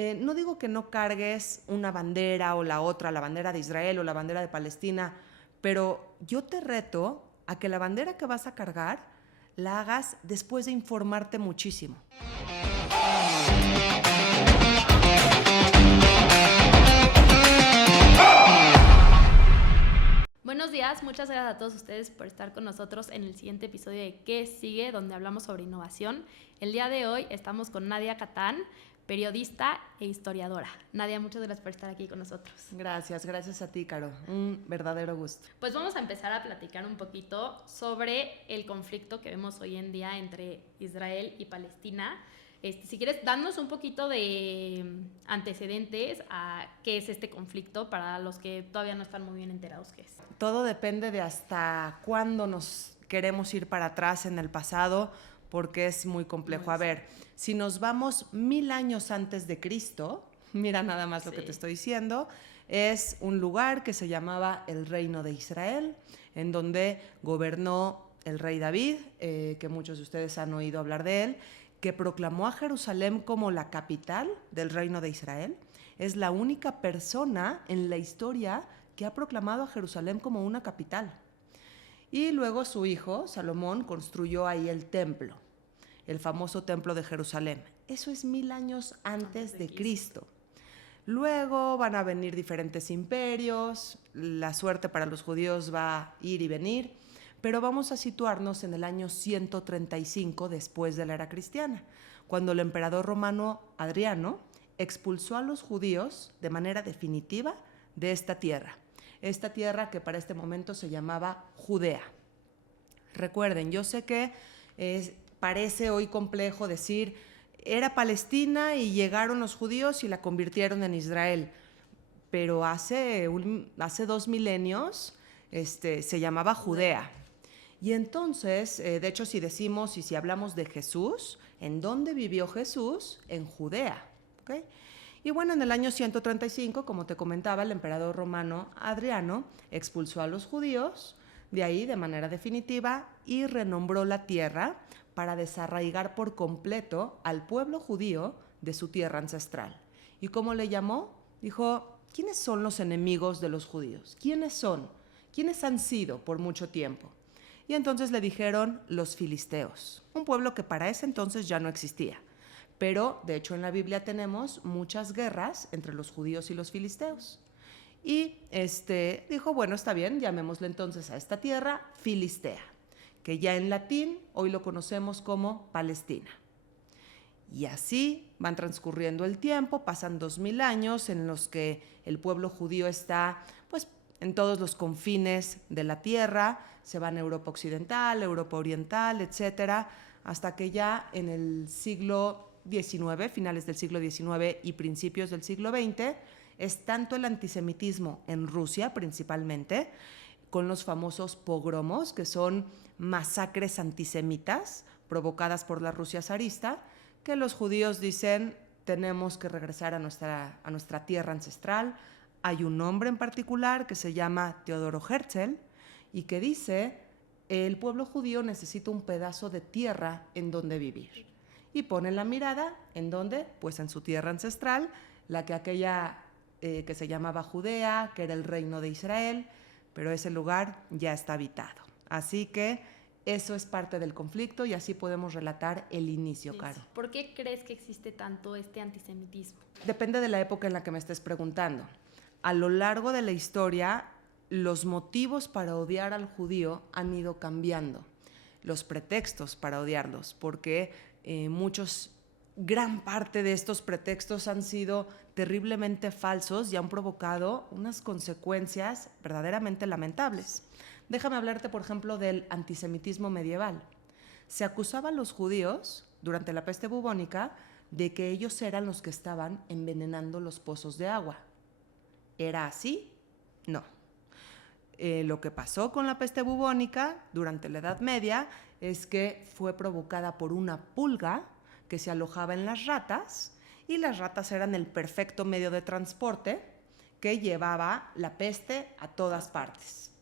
no digo que no cargues una bandera o la otra, la bandera de Israel o la bandera de Palestina, pero yo te reto a que la bandera que vas a cargar la hagas después de informarte muchísimo. Buenos días, muchas gracias a todos ustedes por estar con nosotros en el siguiente episodio de ¿Qué sigue?, donde hablamos sobre innovación. El día de hoy estamos con Nadia Catán, periodista e historiadora. Nadia, muchas gracias por estar aquí con nosotros. Gracias a ti, Caro. Un verdadero gusto. Pues vamos a empezar a platicar un poquito sobre el conflicto que vemos hoy en día entre Israel y Palestina. Si quieres, darnos un poquito de antecedentes a qué es este conflicto para los que todavía no están muy bien enterados qué es. Todo depende de hasta cuándo nos queremos ir para atrás en el pasado, porque es muy complejo. A ver, si nos vamos 1000 años antes de Cristo, mira nada más lo que te estoy diciendo, es un lugar que se llamaba el Reino de Israel, en donde gobernó el rey David, que muchos de ustedes han oído hablar de él, que proclamó a Jerusalén como la capital del Reino de Israel. Es la única persona en la historia que ha proclamado a Jerusalén como una capital. Y luego su hijo, Salomón, construyó ahí el templo, el famoso templo de Jerusalén. Eso es 1000 años antes de Cristo. Luego van a venir diferentes imperios, la suerte para los judíos va a ir y venir, pero vamos a situarnos en el año 135 después de la era cristiana, cuando el emperador romano Adriano expulsó a los judíos de manera definitiva de esta tierra que para este momento se llamaba Judea. Recuerden, yo sé que parece hoy complejo decir, era Palestina y llegaron los judíos y la convirtieron en Israel, pero hace 2 milenios se llamaba Judea. Y entonces, de hecho, si hablamos de Jesús, ¿en dónde vivió Jesús? En Judea, ¿ok? Y bueno, en el año 135, como te comentaba, el emperador romano Adriano expulsó a los judíos de ahí de manera definitiva y renombró la tierra para desarraigar por completo al pueblo judío de su tierra ancestral. ¿Y cómo le llamó? Dijo, ¿quiénes son los enemigos de los judíos? ¿Quiénes son? ¿Quiénes han sido por mucho tiempo? Y entonces le dijeron los filisteos, un pueblo que para ese entonces ya no existía. Pero, de hecho, en la Biblia tenemos muchas guerras entre los judíos y los filisteos. Y dijo, bueno, está bien, llamémosle entonces a esta tierra Filistea, que ya en latín hoy lo conocemos como Palestina. Y así van transcurriendo el tiempo, pasan 2000 años en los que el pueblo judío está pues en todos los confines de la tierra, se van a Europa Occidental, Europa Oriental, etcétera, hasta que ya en el siglo XIX, finales del siglo XIX y principios del siglo XX, es tanto el antisemitismo en Rusia principalmente, con los famosos pogromos, que son masacres antisemitas provocadas por la Rusia zarista, que los judíos dicen tenemos que regresar a nuestra tierra ancestral. Hay un hombre en particular que se llama Teodoro Herzl y que dice el pueblo judío necesita un pedazo de tierra en donde vivir. Y pone la mirada en donde, pues en su tierra ancestral, aquella que se llamaba Judea, que era el reino de Israel, pero ese lugar ya está habitado. Así que eso es parte del conflicto y así podemos relatar el inicio, Caro. ¿Por qué crees que existe tanto este antisemitismo? Depende de la época en la que me estés preguntando. A lo largo de la historia, los motivos para odiar al judío han ido cambiando, los pretextos para odiarlos, porque gran parte de estos pretextos han sido terriblemente falsos y han provocado unas consecuencias verdaderamente lamentables. Déjame hablarte, por ejemplo, del antisemitismo medieval. Se acusaba a los judíos, durante la peste bubónica, de que ellos eran los que estaban envenenando los pozos de agua. ¿Era así? No. Lo que pasó con la peste bubónica durante la Edad Media es que fue provocada por una pulga que se alojaba en las ratas, y las ratas eran el perfecto medio de transporte que llevaba la peste a todas partes.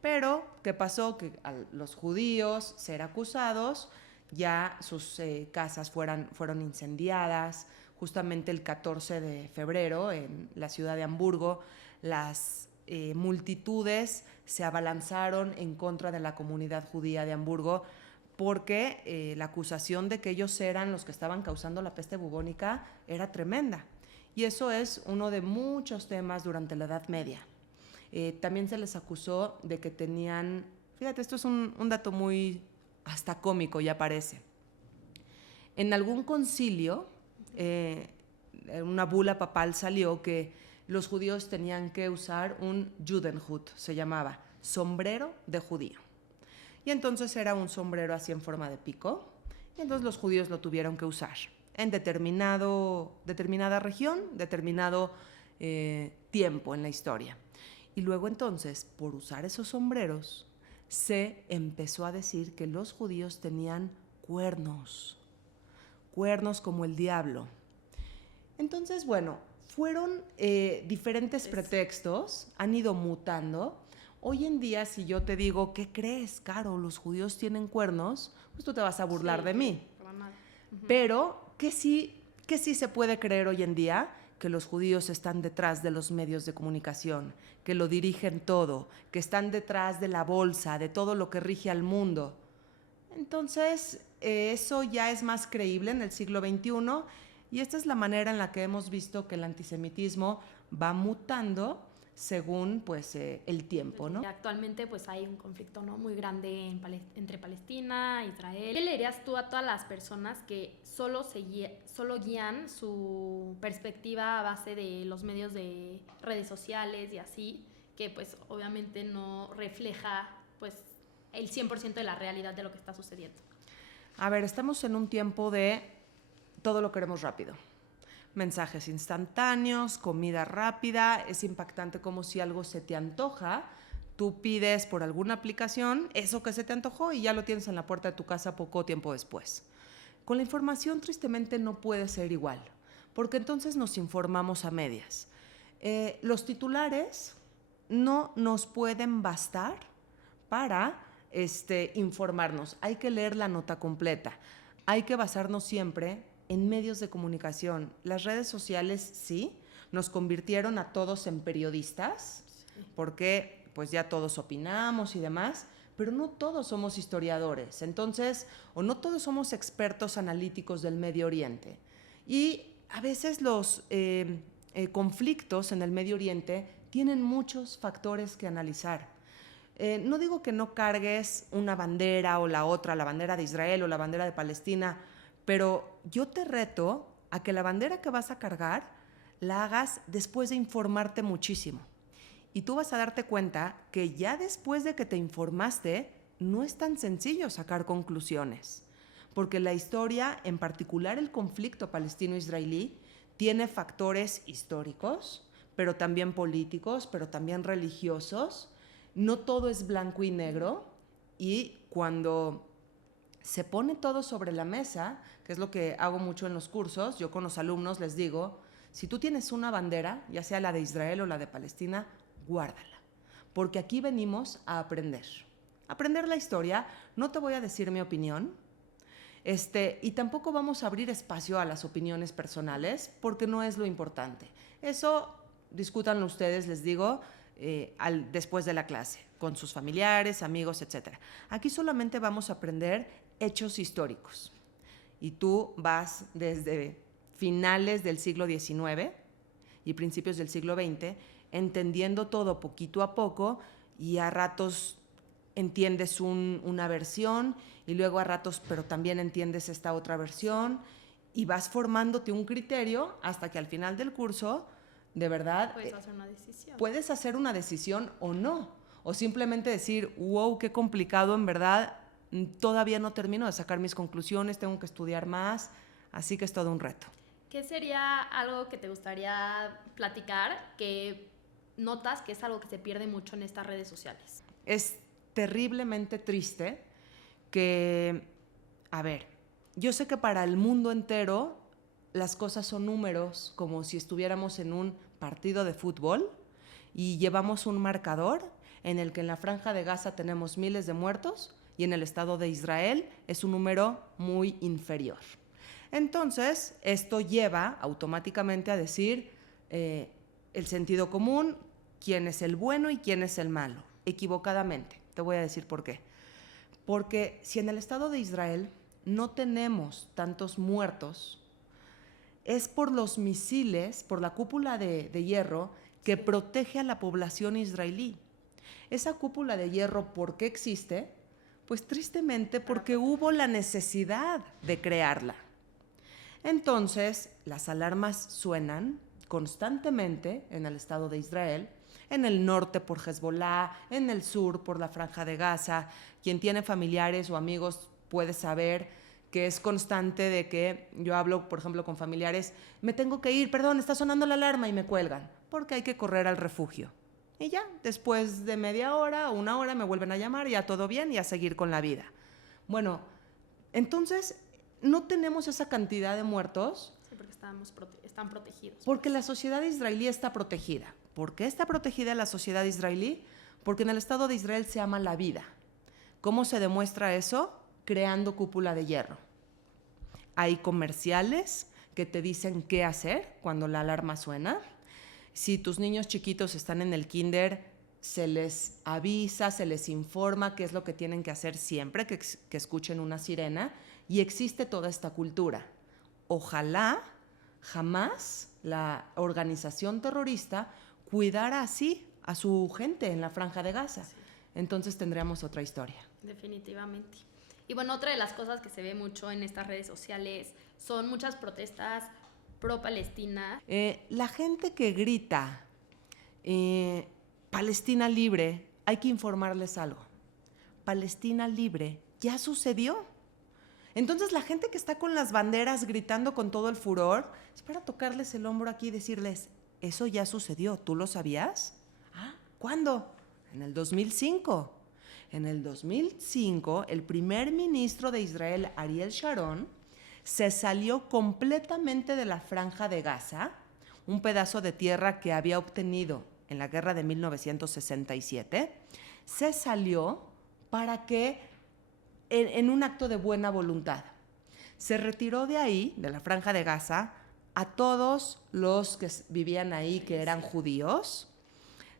Pero, ¿qué pasó? Que a los judíos ser acusados, ya sus casas fueron incendiadas, justamente el 14 de febrero en la ciudad de Hamburgo, las multitudes se abalanzaron en contra de la comunidad judía de Hamburgo porque la acusación de que ellos eran los que estaban causando la peste bubónica era tremenda. Y eso es uno de muchos temas durante la Edad Media. También se les acusó de que tenían, fíjate, esto es un dato muy hasta cómico, ya parece. En algún concilio, una bula papal salió que los judíos tenían que usar un Judenhut, se llamaba, sombrero de judío. Y entonces era un sombrero así en forma de pico, y entonces los judíos lo tuvieron que usar en determinada región, determinado tiempo en la historia. Y luego entonces, por usar esos sombreros, se empezó a decir que los judíos tenían cuernos como el diablo. Entonces, bueno, fueron diferentes pretextos, han ido mutando. Hoy en día, si yo te digo, ¿qué crees, Caro? Los judíos tienen cuernos, pues tú te vas a burlar de mí. Pero, ¿qué sí se puede creer hoy en día? Que los judíos están detrás de los medios de comunicación, que lo dirigen todo, que están detrás de la bolsa, de todo lo que rige al mundo. Entonces, eso ya es más creíble en el siglo XXI y esta es la manera en la que hemos visto que el antisemitismo va mutando según pues, el tiempo, ¿no? Actualmente pues hay un conflicto, ¿no?, muy grande entre Palestina e Israel. ¿Qué le dirías tú a todas las personas que solo guían su perspectiva a base de los medios de redes sociales y así, que pues obviamente no refleja pues el 100% de la realidad de lo que está sucediendo? A ver, estamos en un tiempo de todo lo queremos rápido. Mensajes instantáneos, comida rápida, es impactante como si algo se te antoja, tú pides por alguna aplicación eso que se te antojó y ya lo tienes en la puerta de tu casa poco tiempo después. Con la información tristemente no puede ser igual, porque entonces nos informamos a medias. Los titulares no nos pueden bastar para informarnos, hay que leer la nota completa, hay que basarnos siempre en medios de comunicación. Las redes sociales sí, nos convirtieron a todos en periodistas, porque pues ya todos opinamos y demás, pero no todos somos historiadores, entonces, o no todos somos expertos analíticos del Medio Oriente. Y a veces los conflictos en el Medio Oriente tienen muchos factores que analizar. No digo que no cargues una bandera o la otra, la bandera de Israel o la bandera de Palestina, pero yo te reto a que la bandera que vas a cargar la hagas después de informarte muchísimo. Y tú vas a darte cuenta que ya después de que te informaste, no es tan sencillo sacar conclusiones. Porque la historia, en particular el conflicto palestino-israelí, tiene factores históricos, pero también políticos, pero también religiosos. No todo es blanco y negro. Y cuando se pone todo sobre la mesa, que es lo que hago mucho en los cursos, yo con los alumnos les digo, si tú tienes una bandera, ya sea la de Israel o la de Palestina, guárdala, porque aquí venimos a aprender la historia. No te voy a decir mi opinión, y tampoco vamos a abrir espacio a las opiniones personales, porque no es lo importante. Eso discútanlo ustedes, les digo, después de la clase, con sus familiares, amigos, etc. Aquí solamente vamos a aprender hechos históricos. Y tú vas desde finales del siglo XIX y principios del siglo XX, entendiendo todo poquito a poco, y a ratos entiendes una versión y luego a ratos pero también entiendes esta otra versión y vas formándote un criterio hasta que al final del curso de verdad puedes hacer una decisión o no, o simplemente decir, wow, qué complicado, en verdad todavía no termino de sacar mis conclusiones, tengo que estudiar más, así que es todo un reto. ¿Qué sería algo que te gustaría platicar que notas que es algo que se pierde mucho en estas redes sociales? Es terriblemente triste que, a ver, yo sé que para el mundo entero las cosas son números, como si estuviéramos en un partido de fútbol y llevamos un marcador en el que en la Franja de Gaza tenemos miles de muertos y en el Estado de Israel es un número muy inferior. Entonces, esto lleva automáticamente a decir el sentido común, quién es el bueno y quién es el malo, equivocadamente. Te voy a decir por qué. Porque si en el Estado de Israel no tenemos tantos muertos, es por los misiles, por la cúpula de hierro que protege a la población israelí. Esa cúpula de hierro, ¿por qué existe? Pues tristemente porque hubo la necesidad de crearla. Entonces, las alarmas suenan constantemente en el Estado de Israel, en el norte por Hezbollah, en el sur por la Franja de Gaza. Quien tiene familiares o amigos puede saber que es constante de que yo hablo, por ejemplo, con familiares, me tengo que ir, perdón, está sonando la alarma y me cuelgan, porque hay que correr al refugio. Y ya, después de media hora o una hora me vuelven a llamar, ya todo bien y a seguir con la vida. Bueno, entonces no tenemos esa cantidad de muertos. Sí, porque están protegidos. Porque la sociedad israelí está protegida. ¿Por qué está protegida la sociedad israelí? Porque en el Estado de Israel se ama la vida. ¿Cómo se demuestra eso? Creando cúpula de hierro. Hay comerciales que te dicen qué hacer cuando la alarma suena. Si tus niños chiquitos están en el kinder, se les avisa, se les informa qué es lo que tienen que hacer siempre que escuchen una sirena. Y existe toda esta cultura. Ojalá jamás la organización terrorista cuidara así a su gente en la Franja de Gaza. Sí. Entonces tendríamos otra historia. Definitivamente. Y bueno, otra de las cosas que se ve mucho en estas redes sociales son muchas protestas pro-Palestina. La gente que grita Palestina libre, hay que informarles algo. Palestina libre ya sucedió. Entonces la gente que está con las banderas gritando con todo el furor, es para tocarles el hombro aquí y decirles, eso ya sucedió, ¿tú lo sabías? ¿Ah? ¿Cuándo? En el 2005. En el 2005, el primer ministro de Israel, Ariel Sharon, se salió completamente de la Franja de Gaza, un pedazo de tierra que había obtenido en la guerra de 1967, se salió para que, en un acto de buena voluntad, se retiró de ahí, de la Franja de Gaza, a todos los que vivían ahí, que eran judíos,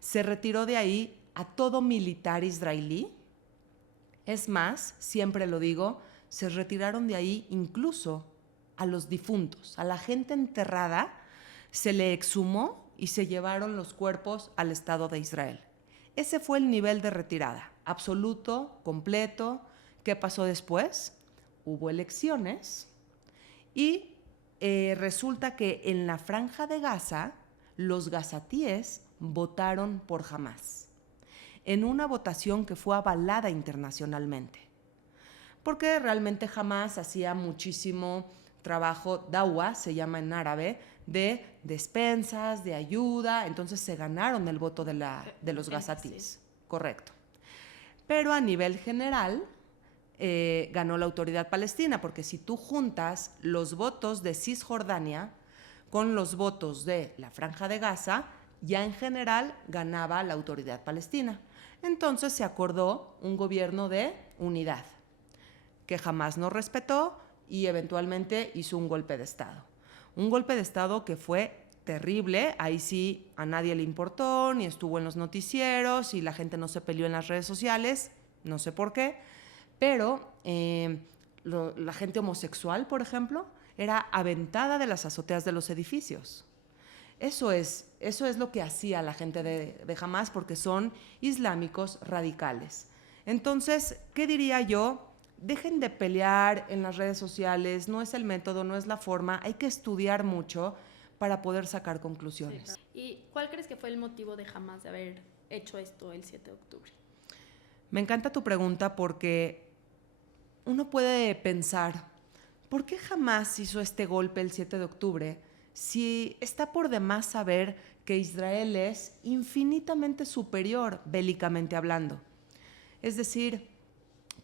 se retiró de ahí a todo militar israelí. Es más, siempre lo digo, se retiraron de ahí incluso a los difuntos, a la gente enterrada, se le exhumó y se llevaron los cuerpos al Estado de Israel. Ese fue el nivel de retirada, absoluto, completo. ¿Qué pasó después? Hubo elecciones y resulta que en la Franja de Gaza los gazatíes votaron por Hamás, en una votación que fue avalada internacionalmente. Porque realmente Hamás hacía muchísimo trabajo, dawa, se llama en árabe, de despensas, de ayuda, entonces se ganaron el voto de los gazatíes, sí. Correcto. Pero a nivel general ganó la Autoridad Palestina, porque si tú juntas los votos de Cisjordania con los votos de la Franja de Gaza, ya en general ganaba la Autoridad Palestina. Entonces se acordó un gobierno de unidad, que jamás no respetó y eventualmente hizo un golpe de Estado. Un golpe de Estado que fue terrible, ahí sí a nadie le importó, ni estuvo en los noticieros, y la gente no se peleó en las redes sociales, no sé por qué, pero la gente homosexual, por ejemplo, era aventada de las azoteas de los edificios. Eso es lo que hacía la gente de Hamás, porque son islámicos radicales. Entonces, ¿qué diría yo? Dejen de pelear en las redes sociales, no es el método, no es la forma, hay que estudiar mucho para poder sacar conclusiones. Sí, claro. ¿Y cuál crees que fue el motivo de Hamás de haber hecho esto el 7 de octubre? Me encanta tu pregunta porque uno puede pensar, ¿por qué Hamás hizo este golpe el 7 de octubre si está por demás saber que Israel es infinitamente superior bélicamente hablando? Es decir,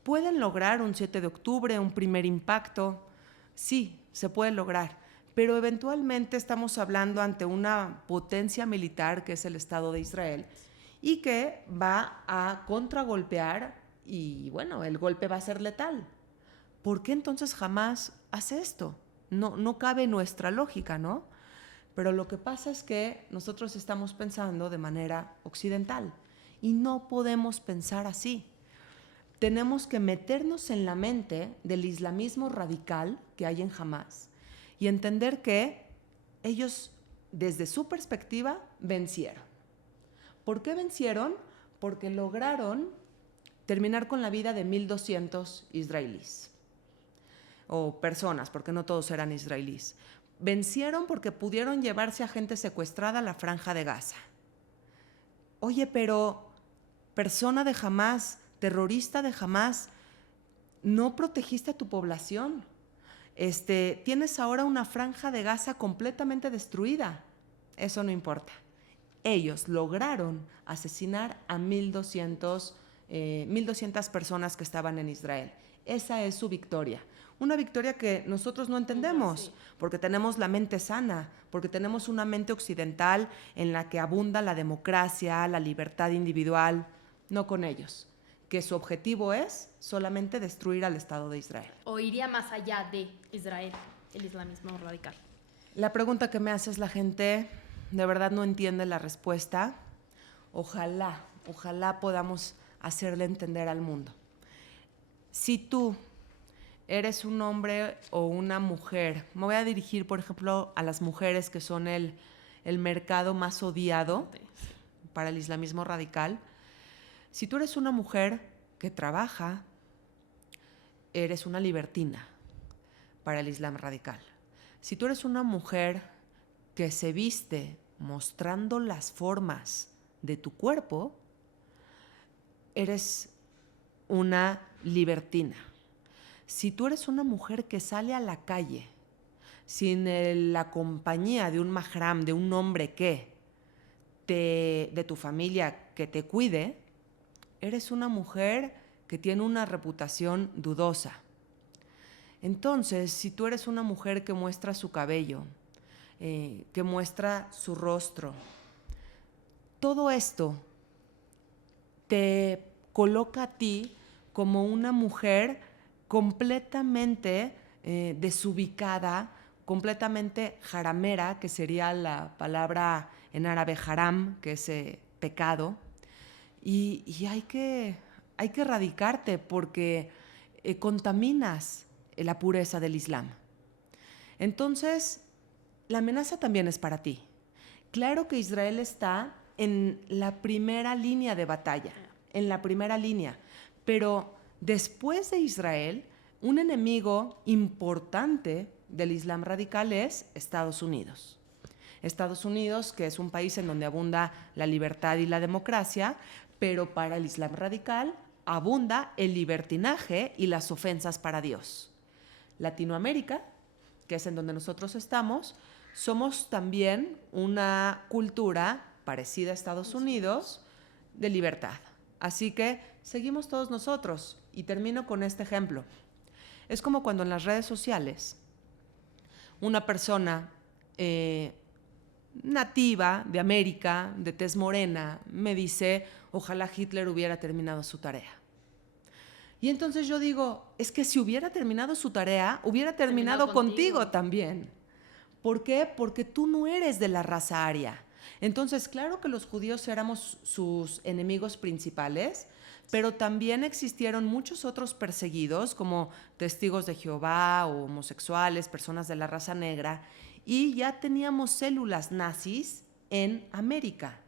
¿pueden lograr un 7 de octubre, un primer impacto? Sí, se puede lograr, pero eventualmente estamos hablando ante una potencia militar que es el Estado de Israel y que va a contragolpear y, bueno, el golpe va a ser letal. ¿Por qué entonces Hamás hace esto? No cabe nuestra lógica, ¿no? Pero lo que pasa es que nosotros estamos pensando de manera occidental y no podemos pensar así. Tenemos que meternos en la mente del islamismo radical que hay en Hamás y entender que ellos, desde su perspectiva, vencieron. ¿Por qué vencieron? Porque lograron terminar con la vida de 1,200 israelíes o personas, porque no todos eran israelíes. Vencieron porque pudieron llevarse a gente secuestrada a la Franja de Gaza. Oye, pero persona de Hamás, terrorista de Hamás, no protegiste a tu población. Tienes ahora una Franja de Gaza completamente destruida. Eso no importa. Ellos lograron asesinar a 1,200 personas que estaban en Israel. Esa es su victoria. Una victoria que nosotros no entendemos, porque tenemos la mente sana, porque tenemos una mente occidental en la que abunda la democracia, la libertad individual, no con ellos, que su objetivo es solamente destruir al Estado de Israel. ¿O iría más allá de Israel, el islamismo radical? La pregunta que me hace la gente, de verdad no entiende la respuesta. Ojalá podamos hacerle entender al mundo. Si tú eres un hombre o una mujer, me voy a dirigir, por ejemplo, a las mujeres que son el mercado más odiado para el islamismo radical. Si tú eres una mujer que trabaja, eres una libertina para el islam radical. Si tú eres una mujer que se viste mostrando las formas de tu cuerpo, eres una libertina. Si tú eres una mujer que sale a la calle sin la compañía de un mahram, de un hombre de tu familia que te cuide, eres una mujer que tiene una reputación dudosa. Entonces, si tú eres una mujer que muestra su cabello, que muestra su rostro, todo esto te coloca a ti como una mujer completamente desubicada, completamente haramera, que sería la palabra en árabe haram, que es pecado. Y hay que erradicarte porque contaminas la pureza del Islam. Entonces, la amenaza también es para ti. Claro que Israel está en la primera línea de batalla, en la primera línea, pero después de Israel, un enemigo importante del Islam radical es Estados Unidos. Estados Unidos, que es un país en donde abunda la libertad y la democracia, pero para el Islam radical abunda el libertinaje y las ofensas para Dios. Latinoamérica, que es en donde nosotros estamos, somos también una cultura parecida a Estados Unidos de libertad. Así que seguimos todos nosotros. Y termino con este ejemplo. Es como cuando en las redes sociales una persona nativa de América, de tez morena, me dice, ojalá Hitler hubiera terminado su tarea. Y entonces yo digo, es que si hubiera terminado su tarea, hubiera terminado contigo también. ¿Por qué? Porque tú no eres de la raza aria. Entonces, claro que los judíos éramos sus enemigos principales, pero también existieron muchos otros perseguidos, como testigos de Jehová o homosexuales, personas de la raza negra, y ya teníamos células nazis en América.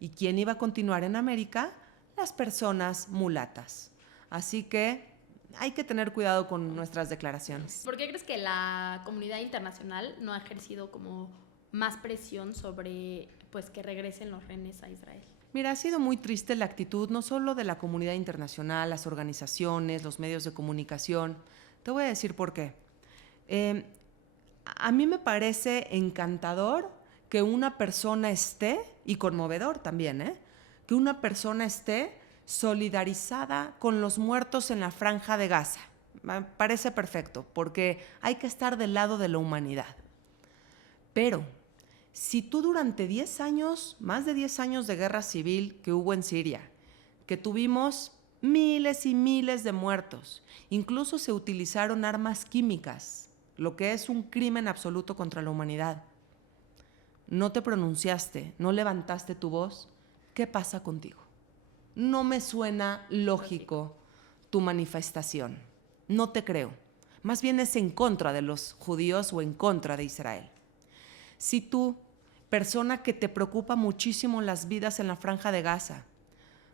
¿Y quién iba a continuar en América? Las personas mulatas. Así que hay que tener cuidado con nuestras declaraciones. ¿Por qué crees que la comunidad internacional no ha ejercido como más presión sobre pues que regresen los rehenes a Israel? Mira, ha sido muy triste la actitud no solo de la comunidad internacional, las organizaciones, los medios de comunicación. Te voy a decir por qué. A mí me parece encantador que una persona esté, y conmovedor también, que una persona esté solidarizada con los muertos en la Franja de Gaza. Me parece perfecto, porque hay que estar del lado de la humanidad. Pero si tú durante 10 años, más de 10 años de guerra civil que hubo en Siria, que tuvimos miles y miles de muertos, incluso se utilizaron armas químicas, lo que es un crimen absoluto contra la humanidad, no te pronunciaste, no levantaste tu voz, ¿qué pasa contigo? No me suena lógico tu manifestación. No te creo. Más bien es en contra de los judíos o en contra de Israel. Si tú, persona que te preocupa muchísimo las vidas en la Franja de Gaza,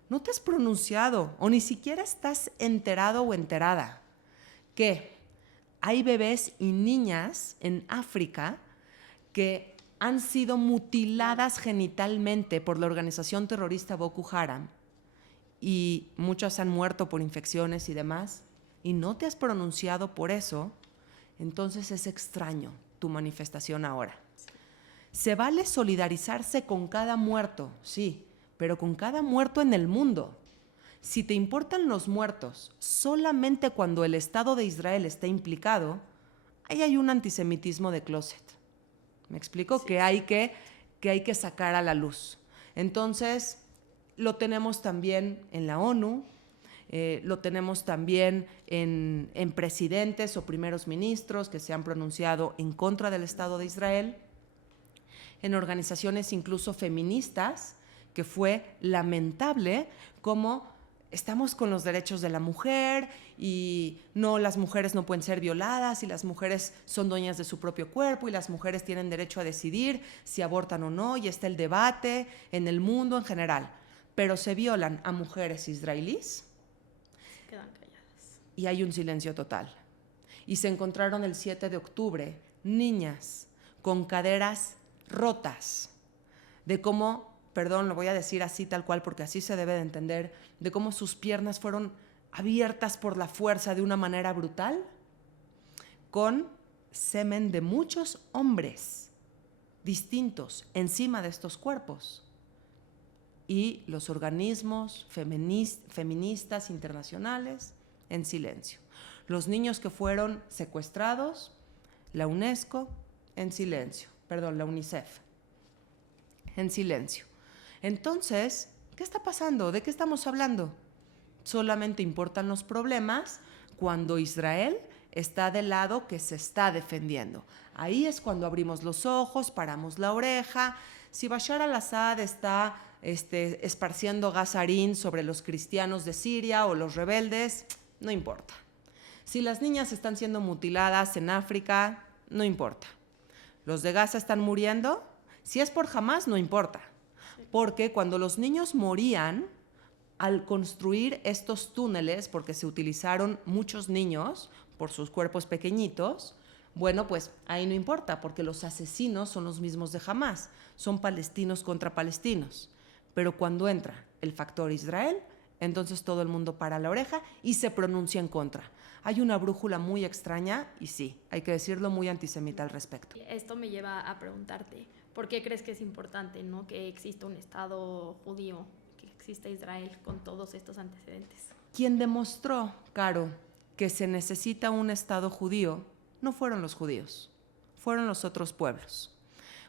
no te has pronunciado o ni siquiera estás enterado o enterada que hay bebés y niñas en África que han sido mutiladas genitalmente por la organización terrorista Boko Haram y muchas han muerto por infecciones y demás, y no te has pronunciado por eso, entonces es extraño tu manifestación ahora. Se vale solidarizarse con cada muerto, sí, pero con cada muerto en el mundo. Si te importan los muertos solamente cuando el Estado de Israel está implicado, ahí hay un antisemitismo de closet. ¿Me explico? Sí. Que hay que sacar a la luz. Entonces, lo tenemos también en la ONU, lo tenemos también en presidentes o primeros ministros que se han pronunciado en contra del Estado de Israel, en organizaciones incluso feministas, que fue lamentable como estamos con los derechos de la mujer y no, las mujeres no pueden ser violadas y las mujeres son dueñas de su propio cuerpo y las mujeres tienen derecho a decidir si abortan o no, y está el debate en el mundo en general. Pero se violan a mujeres israelíes, se quedan calladas. Y hay un silencio total. Y se encontraron el 7 de octubre niñas con caderas rotas, de cómo, perdón, lo voy a decir así tal cual porque así se debe de entender, de cómo sus piernas fueron abiertas por la fuerza de una manera brutal, con semen de muchos hombres distintos encima de estos cuerpos. Y los organismos feministas internacionales en silencio. Los niños que fueron secuestrados, la UNESCO en silencio, la UNICEF en silencio. Entonces, ¿qué está pasando? ¿De qué estamos hablando? Solamente importan los problemas cuando Israel está del lado que se está defendiendo. Ahí es cuando abrimos los ojos, paramos la oreja. Si Bashar al-Assad está esparciendo gasarín sobre los cristianos de Siria o los rebeldes, no importa. Si las niñas están siendo mutiladas en África, no importa. Los de Gaza están muriendo, si es por Hamás, no importa. Porque cuando los niños morían, al construir estos túneles, porque se utilizaron muchos niños por sus cuerpos pequeñitos, bueno, pues ahí no importa, porque los asesinos son los mismos de Hamás, son palestinos contra palestinos. Pero cuando entra el factor Israel, entonces todo el mundo para la oreja y se pronuncia en contra. Hay una brújula muy extraña y sí, hay que decirlo, muy antisemita al respecto. Esto me lleva a preguntarte, ¿por qué crees que es importante, ¿no?, que exista un Estado judío, que exista Israel con todos estos antecedentes? Quien demostró, Caro, que se necesita un Estado judío no fueron los judíos, fueron los otros pueblos.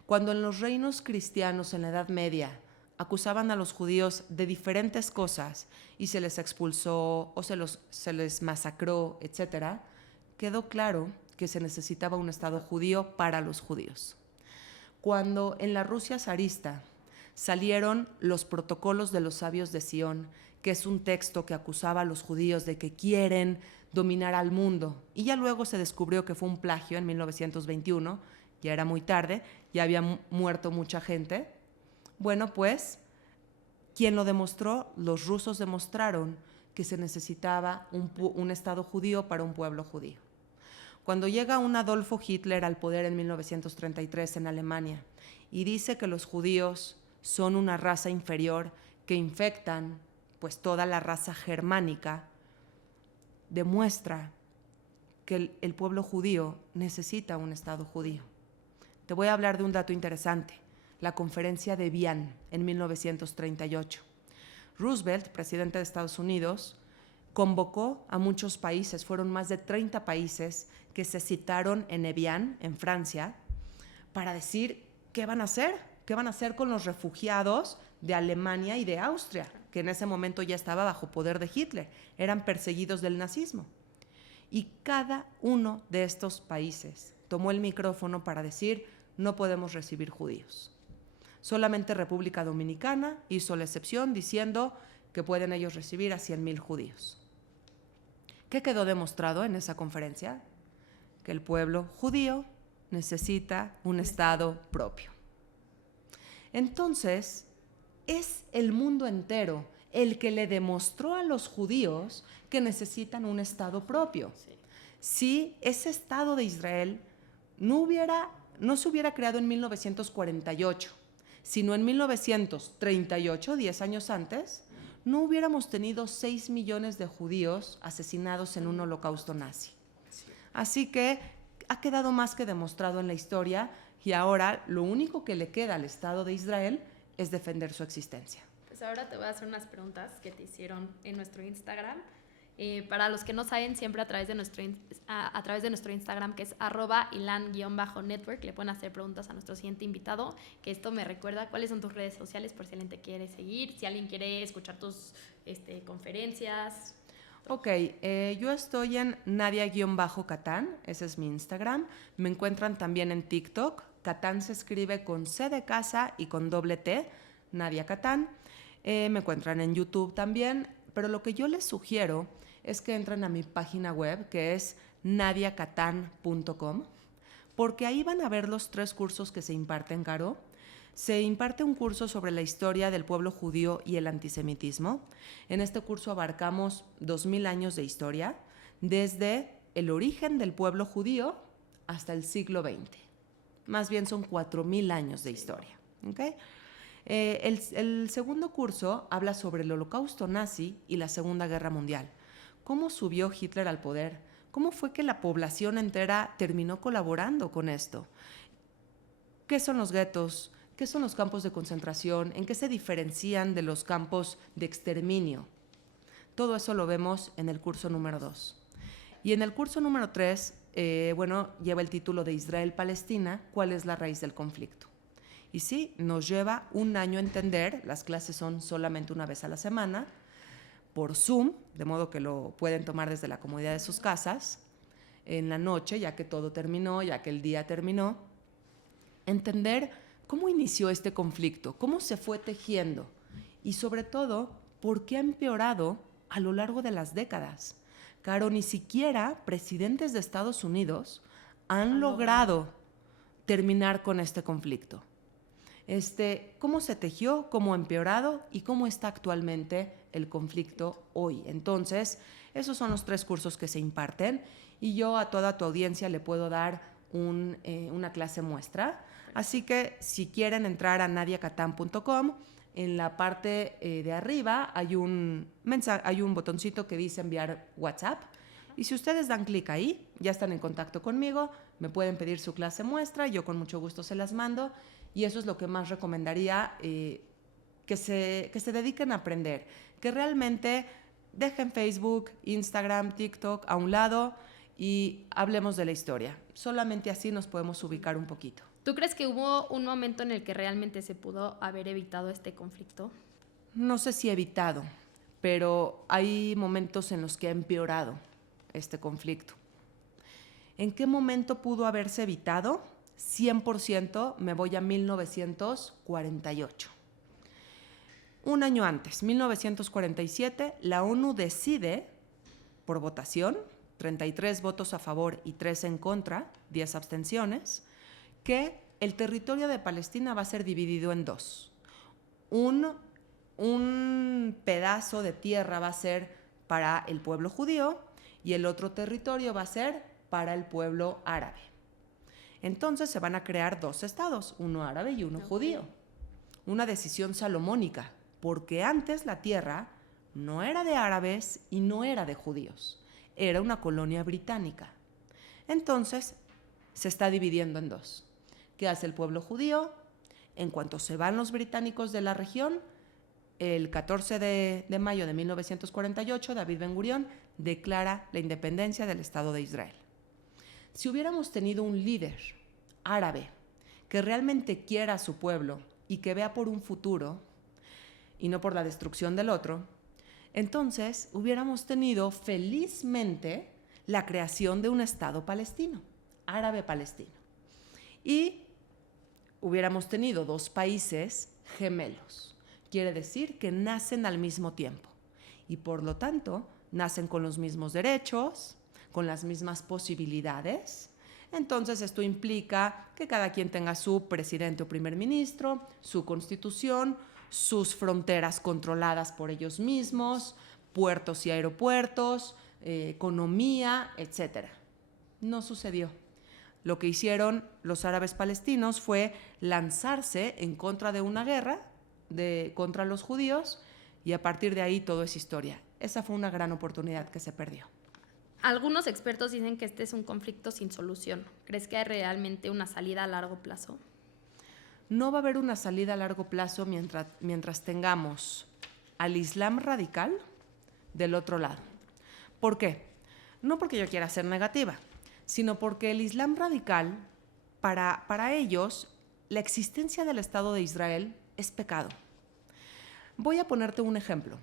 Cuando en los reinos cristianos en la Edad Media acusaban a los judíos de diferentes cosas y se les expulsó o se les masacró, etc., quedó claro que se necesitaba un Estado judío para los judíos. Cuando en la Rusia zarista salieron los protocolos de los sabios de Sion, que es un texto que acusaba a los judíos de que quieren dominar al mundo, y ya luego se descubrió que fue un plagio en 1921, ya era muy tarde, ya había muerto mucha gente. Bueno, pues, ¿quién lo demostró? Los rusos demostraron que se necesitaba un Estado judío para un pueblo judío. Cuando llega un Adolfo Hitler al poder en 1933 en Alemania y dice que los judíos son una raza inferior que infectan pues toda la raza germánica, demuestra que el pueblo judío necesita un Estado judío. Te voy a hablar de un dato interesante. La conferencia de Vián en 1938. Roosevelt, presidente de Estados Unidos, convocó a muchos países, fueron más de 30 países que se citaron en Evian, en Francia, para decir qué van a hacer con los refugiados de Alemania y de Austria, que en ese momento ya estaba bajo poder de Hitler, eran perseguidos del nazismo. Y cada uno de estos países tomó el micrófono para decir, no podemos recibir judíos. Solamente República Dominicana hizo la excepción diciendo que pueden ellos recibir a 100,000 judíos. ¿Qué quedó demostrado en esa conferencia? Que el pueblo judío necesita un Estado propio. Entonces, es el mundo entero el que le demostró a los judíos que necesitan un Estado propio. Sí. Si ese Estado de Israel no se hubiera creado en 1948, sino en 1938, 10 años antes, no hubiéramos tenido 6 millones de judíos asesinados en un holocausto nazi. Así que ha quedado más que demostrado en la historia y ahora lo único que le queda al Estado de Israel es defender su existencia. Pues ahora te voy a hacer unas preguntas que te hicieron en nuestro Instagram. Para los que no saben, siempre a través de nuestro Instagram, que es @ilan_network, le pueden hacer preguntas a nuestro siguiente invitado, que esto me recuerda cuáles son tus redes sociales por si alguien te quiere seguir, si alguien quiere escuchar tus conferencias. Ok, yo estoy en Nadia-Catán, ese es mi Instagram. Me encuentran también en TikTok. Catán se escribe con C de casa y con doble T, Nadia Catán. Me encuentran en YouTube también, pero lo que yo les sugiero es que entren a mi página web, que es nadiacatán.com, porque ahí van a ver los 3 cursos que se imparten, Caro. Se imparte un curso sobre la historia del pueblo judío y el antisemitismo. En este curso abarcamos 2000 años de historia, desde el origen del pueblo judío hasta el siglo XX. Más bien son 4000 años de historia. ¿Okay? El segundo curso habla sobre el holocausto nazi y la Segunda Guerra Mundial. ¿Cómo subió Hitler al poder? ¿Cómo fue que la población entera terminó colaborando con esto? ¿Qué son los guetos? ¿Qué son los campos de concentración? ¿En qué se diferencian de los campos de exterminio? Todo eso lo vemos en el curso número 2. Y en el curso número 3, lleva el título de Israel-Palestina, ¿cuál es la raíz del conflicto? Y sí, nos lleva un año entender, las clases son solamente una vez a la semana, por Zoom, de modo que lo pueden tomar desde la comodidad de sus casas, en la noche, ya que todo terminó, ya que el día terminó, entender cómo inició este conflicto, cómo se fue tejiendo y sobre todo, por qué ha empeorado a lo largo de las décadas. Caro, ni siquiera presidentes de Estados Unidos han logrado terminar con este conflicto. Cómo se tejió, cómo ha empeorado y cómo está actualmente el conflicto hoy. Entonces, esos son los 3 cursos que se imparten y yo a toda tu audiencia le puedo dar una clase muestra. Así que si quieren entrar a nadiacatán.com, en la parte de arriba hay un botoncito que dice enviar WhatsApp. Y si ustedes dan clic ahí, ya están en contacto conmigo, me pueden pedir su clase muestra, yo con mucho gusto se las mando. Y eso es lo que más recomendaría, que se dediquen a aprender, que realmente dejen Facebook, Instagram, TikTok a un lado y hablemos de la historia. Solamente así nos podemos ubicar un poquito. ¿Tú crees que hubo un momento en el que realmente se pudo haber evitado este conflicto? No sé si evitado, pero hay momentos en los que ha empeorado este conflicto. ¿En qué momento pudo haberse evitado? 100% me voy a 1948. Un año antes, 1947, la ONU decide, por votación, 33 votos a favor y 3 en contra, 10 abstenciones, que el territorio de Palestina va a ser dividido en 2. Un pedazo de tierra va a ser para el pueblo judío y el otro territorio va a ser para el pueblo árabe. Entonces se van a crear 2 estados, uno árabe y uno judío. Una decisión salomónica, porque antes la tierra no era de árabes y no era de judíos, era una colonia británica. Entonces se está dividiendo en 2. ¿Qué hace el pueblo judío? En cuanto se van los británicos de la región, el 14 de mayo de 1948, David Ben Gurión declara la independencia del Estado de Israel. Si hubiéramos tenido un líder árabe que realmente quiera a su pueblo y que vea por un futuro y no por la destrucción del otro, entonces hubiéramos tenido felizmente la creación de un Estado palestino, árabe-palestino. Y hubiéramos tenido 2 países gemelos. Quiere decir que nacen al mismo tiempo y por lo tanto nacen con los mismos derechos, con las mismas posibilidades. Entonces esto implica que cada quien tenga su presidente o primer ministro, su constitución, sus fronteras controladas por ellos mismos, puertos y aeropuertos, economía, etc. No sucedió. Lo que hicieron los árabes palestinos fue lanzarse en contra de una guerra contra los judíos y a partir de ahí todo es historia. Esa fue una gran oportunidad que se perdió. Algunos expertos dicen que este es un conflicto sin solución. ¿Crees que hay realmente una salida a largo plazo? No va a haber una salida a largo plazo mientras tengamos al Islam radical del otro lado. ¿Por qué? No porque yo quiera ser negativa, sino porque el Islam radical, para ellos, la existencia del Estado de Israel es pecado. Voy a ponerte un ejemplo.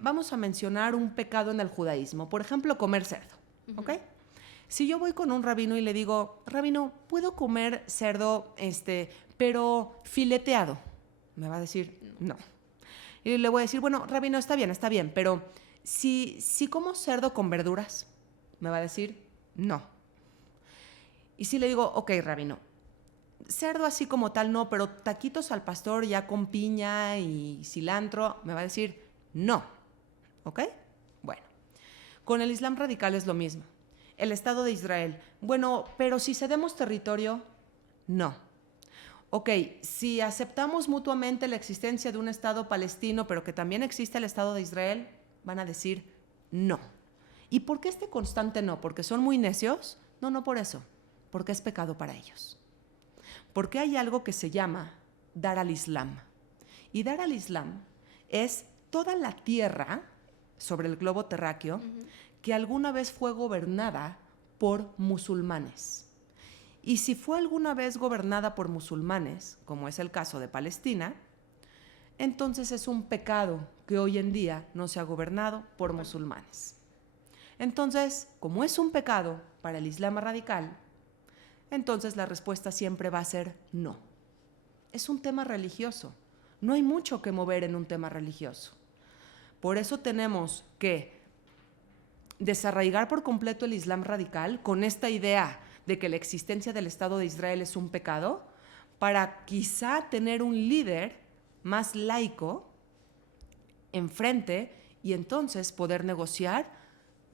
Vamos a mencionar un pecado en el judaísmo, por ejemplo, comer cerdo, ¿ok? Si yo voy con un rabino y le digo, rabino, ¿puedo comer cerdo, pero fileteado? Me va a decir, no. Y le voy a decir, bueno, rabino, está bien, pero si como cerdo con verduras, me va a decir, no. Y si le digo, ok, rabino, cerdo así como tal no, pero taquitos al pastor ya con piña y cilantro, me va a decir, no. ¿Ok? Bueno, con el Islam radical es lo mismo. El Estado de Israel, bueno, pero si cedemos territorio, no. Ok, si aceptamos mutuamente la existencia de un Estado palestino, pero que también existe el Estado de Israel, van a decir no. ¿Y por qué este constante no? ¿Porque son muy necios? No por eso, porque es pecado para ellos. Porque hay algo que se llama dar al Islam. Y dar al Islam es toda la tierra sobre el globo terráqueo que alguna vez fue gobernada por musulmanes. Y si fue alguna vez gobernada por musulmanes, como es el caso de Palestina, entonces es un pecado que hoy en día no sea gobernado por musulmanes. Entonces, como es un pecado para el Islam radical, entonces la respuesta siempre va a ser no. Es un tema religioso. No hay mucho que mover en un tema religioso. Por eso tenemos que desarraigar por completo el Islam radical con esta idea de que la existencia del Estado de Israel es un pecado, para quizá tener un líder más laico enfrente y entonces poder negociar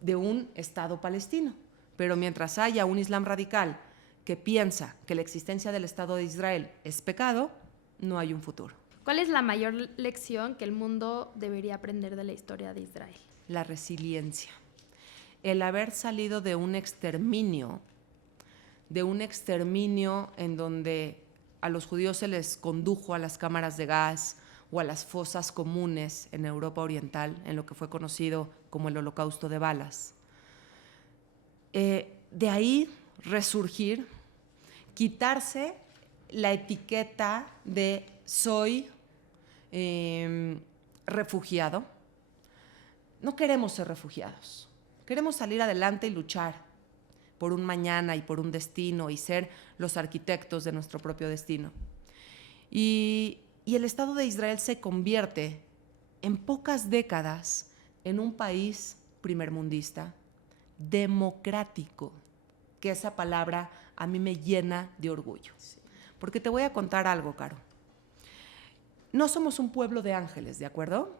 de un Estado palestino. Pero mientras haya un Islam radical que piensa que la existencia del Estado de Israel es pecado, no hay un futuro. ¿Cuál es la mayor lección que el mundo debería aprender de la historia de Israel? La resiliencia. El haber salido de un exterminio en donde a los judíos se les condujo a las cámaras de gas o a las fosas comunes en Europa Oriental, en lo que fue conocido como el Holocausto de Balas. De ahí resurgir, quitarse la etiqueta de soy refugiado. No queremos ser refugiados, queremos salir adelante y luchar por un mañana y por un destino y ser los arquitectos de nuestro propio destino. Y el Estado de Israel se convierte en pocas décadas en un país primermundista, democrático, que esa palabra a mí me llena de orgullo. Sí. Porque te voy a contar algo, Caro. No somos un pueblo de ángeles, ¿de acuerdo?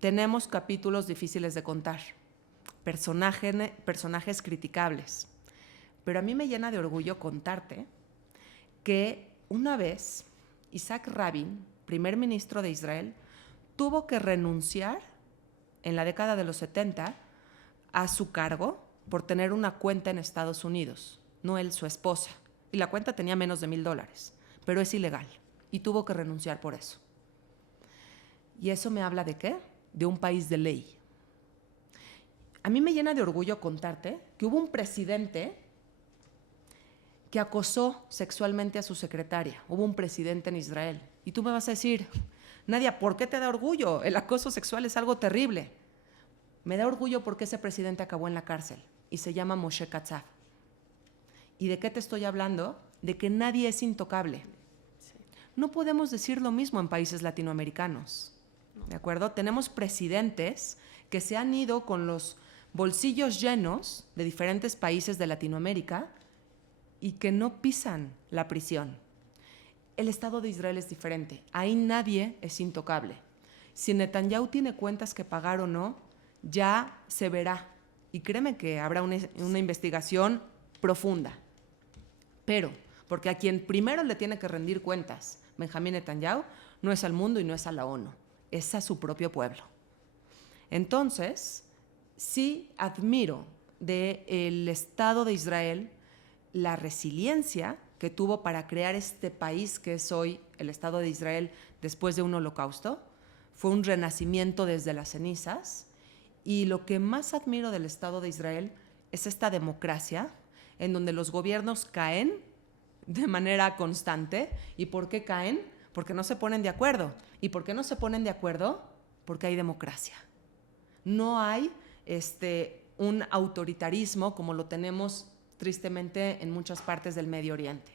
Tenemos capítulos difíciles de contar, personajes criticables. Pero a mí me llena de orgullo contarte que una vez Isaac Rabin, primer ministro de Israel, tuvo que renunciar en la década de los 70 a su cargo por tener una cuenta en Estados Unidos, no él, su esposa. Y la cuenta tenía menos de $1,000, pero es ilegal y tuvo que renunciar por eso. ¿Y eso me habla de qué? De un país de ley. A mí me llena de orgullo contarte que hubo un presidente que acosó sexualmente a su secretaria. Hubo un presidente en Israel. Y tú me vas a decir, Nadia, ¿por qué te da orgullo? El acoso sexual es algo terrible. Me da orgullo porque ese presidente acabó en la cárcel. y se llama Moshe Katsav. ¿Y de qué te estoy hablando? De que nadie es intocable. No podemos decir lo mismo en países latinoamericanos, ¿de acuerdo? Tenemos presidentes que se han ido con los bolsillos llenos de diferentes países de Latinoamérica y que no pisan la prisión. El Estado de Israel es diferente. Ahí nadie es intocable. Si Netanyahu tiene cuentas que pagar o no, ya se verá. Y créeme que habrá una investigación profunda. Pero, porque a quien primero le tiene que rendir cuentas Benjamín Netanyahu no es al mundo y no es a la ONU, es a su propio pueblo. Entonces, sí admiro del Estado de Israel la resiliencia que tuvo para crear este país que es hoy el Estado de Israel después de un holocausto. Fue un renacimiento desde las cenizas. Y lo que más admiro del Estado de Israel es esta democracia en donde los gobiernos caen de manera constante. ¿Y por qué caen? Porque no se ponen de acuerdo. ¿Y por qué no se ponen de acuerdo? Porque hay democracia. No hay un autoritarismo como lo tenemos tristemente en muchas partes del Medio Oriente.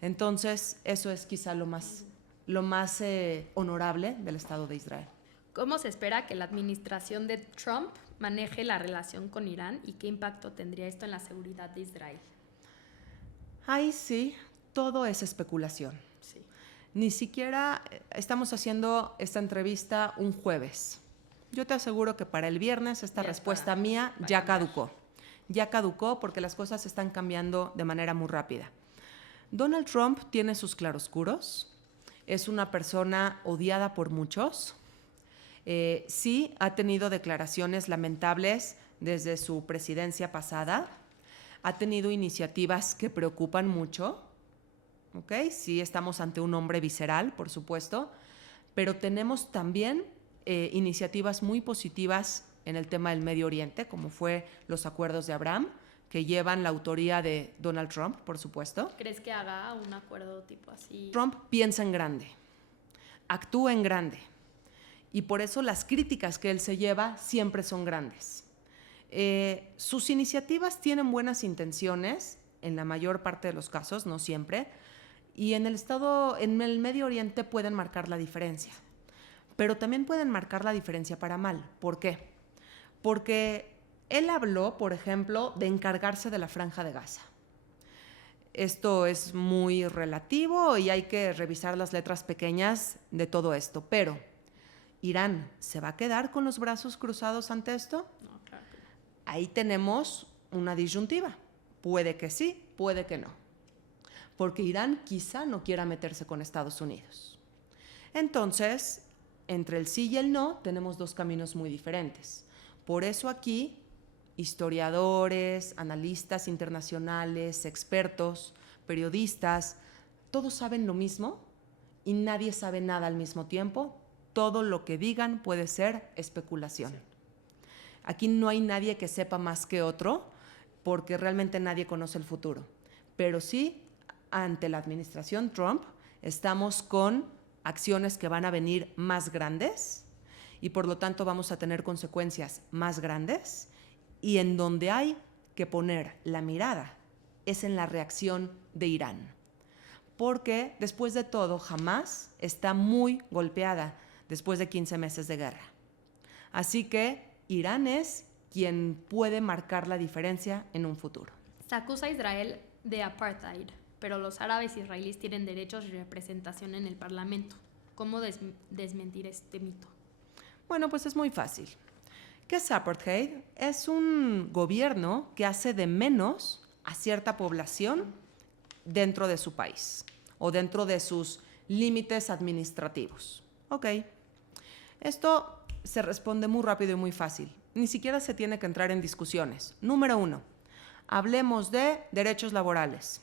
Entonces, eso es quizá lo más honorable del Estado de Israel. ¿Cómo se espera que la administración de Trump maneje la relación con Irán y qué impacto tendría esto en la seguridad de Israel? Ahí sí, todo es especulación. Sí. Ni siquiera estamos haciendo esta entrevista un jueves. Yo te aseguro que para el viernes esta respuesta mía ya caducó. Ya caducó porque las cosas están cambiando de manera muy rápida. Donald Trump tiene sus claroscuros. Es una persona odiada por muchos. Sí, ha tenido declaraciones lamentables desde su presidencia pasada. Ha tenido iniciativas que preocupan mucho. ¿Okay? Sí, estamos ante un hombre visceral, por supuesto, pero tenemos también iniciativas muy positivas en el tema del Medio Oriente, como fue los acuerdos de Abraham, que llevan la autoría de Donald Trump, por supuesto. ¿Crees que haga un acuerdo tipo así? Trump piensa en grande, actúa en grande, y por eso las críticas que él se lleva siempre son grandes. Sus iniciativas tienen buenas intenciones, en la mayor parte de los casos, no siempre, y en el Medio Oriente pueden marcar la diferencia. Pero también pueden marcar la diferencia para mal. ¿Por qué? Porque él habló, por ejemplo, de encargarse de la Franja de Gaza. Esto es muy relativo y hay que revisar las letras pequeñas de todo esto. Pero, ¿Irán se va a quedar con los brazos cruzados ante esto? No, claro que no. Ahí tenemos una disyuntiva. Puede que sí, puede que no. Porque Irán quizá no quiera meterse con Estados Unidos. Entonces, entre el sí y el no, tenemos dos caminos muy diferentes. Por eso aquí, historiadores, analistas internacionales, expertos, periodistas, todos saben lo mismo y nadie sabe nada al mismo tiempo. Todo lo que digan puede ser especulación. Sí. Aquí no hay nadie que sepa más que otro, porque realmente nadie conoce el futuro. Pero sí, ante la administración Trump, estamos con acciones que van a venir más grandes y por lo tanto vamos a tener consecuencias más grandes, y en donde hay que poner la mirada es en la reacción de Irán. Porque después de todo, Hamás está muy golpeada después de 15 meses de guerra. Así que Irán es quien puede marcar la diferencia en un futuro. Se acusa a Israel de apartheid, pero los árabes israelíes tienen derechos y representación en el Parlamento. ¿Cómo desmentir este mito? Bueno, pues es muy fácil. ¿Qué es apartheid? Es un gobierno que hace de menos a cierta población dentro de su país o dentro de sus límites administrativos. Ok. Esto se responde muy rápido y muy fácil. Ni siquiera se tiene que entrar en discusiones. Número 1, hablemos de derechos laborales.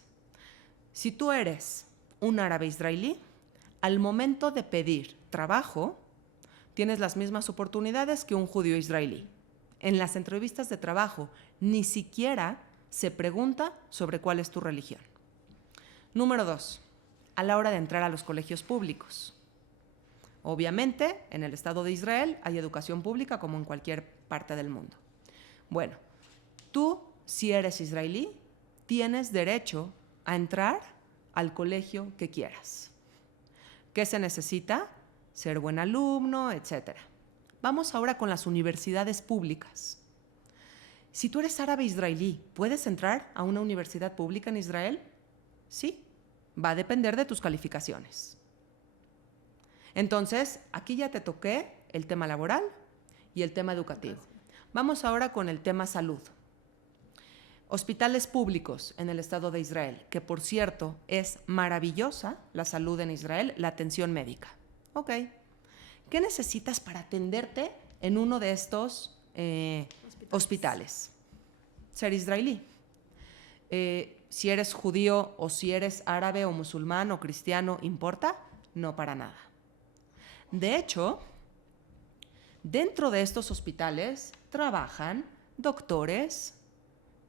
Si tú eres un árabe israelí, al momento de pedir trabajo, tienes las mismas oportunidades que un judío israelí. En las entrevistas de trabajo, ni siquiera se pregunta sobre cuál es tu religión. Número 2, a la hora de entrar a los colegios públicos. Obviamente, en el Estado de Israel hay educación pública como en cualquier parte del mundo. Bueno, tú si eres israelí, tienes derecho a entrar al colegio que quieras. ¿Qué se necesita? Ser buen alumno, etc. Vamos ahora con las universidades públicas. Si tú eres árabe israelí, ¿puedes entrar a una universidad pública en Israel? Sí, va a depender de tus calificaciones. Entonces, aquí ya te toqué el tema laboral y el tema educativo. Vamos ahora con el tema salud. Hospitales públicos en el Estado de Israel, que por cierto es maravillosa la salud en Israel, la atención médica. Ok. ¿Qué necesitas para atenderte en uno de estos hospitales? Ser israelí. Si eres judío o si eres árabe o musulmán o cristiano, ¿importa? No, para nada. De hecho, dentro de estos hospitales trabajan doctores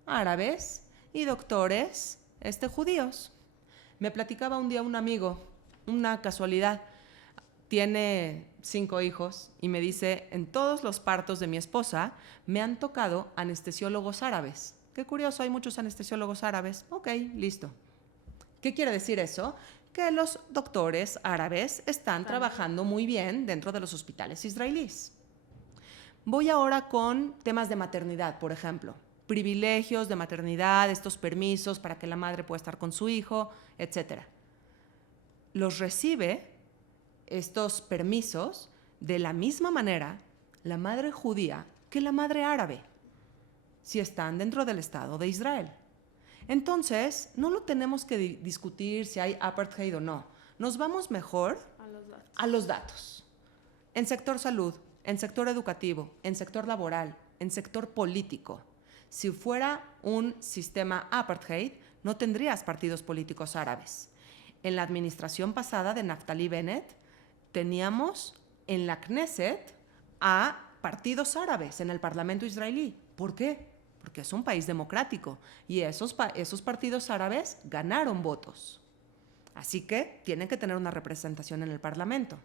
árabes y doctores judíos. Me platicaba un día un amigo, una casualidad, tiene 5 hijos y me dice, en todos los partos de mi esposa me han tocado anestesiólogos árabes. Qué curioso, hay muchos anestesiólogos árabes. Ok, listo. ¿Qué quiere decir eso? Que los doctores árabes están trabajando muy bien dentro de los hospitales israelíes. Voy ahora con temas de maternidad, por ejemplo. Privilegios de maternidad, estos permisos para que la madre pueda estar con su hijo, etc. Los recibe estos permisos de la misma manera la madre judía que la madre árabe, si están dentro del Estado de Israel. Entonces, no lo tenemos que discutir si hay apartheid o no. Nos vamos mejor a los datos. En sector salud, en sector educativo, en sector laboral, en sector político. Si fuera un sistema apartheid, no tendrías partidos políticos árabes. En la administración pasada de Naftali Bennett, teníamos en la Knesset a partidos árabes en el Parlamento israelí. ¿Por qué? Porque es un país democrático y esos partidos árabes ganaron votos. Así que tienen que tener una representación en el Parlamento.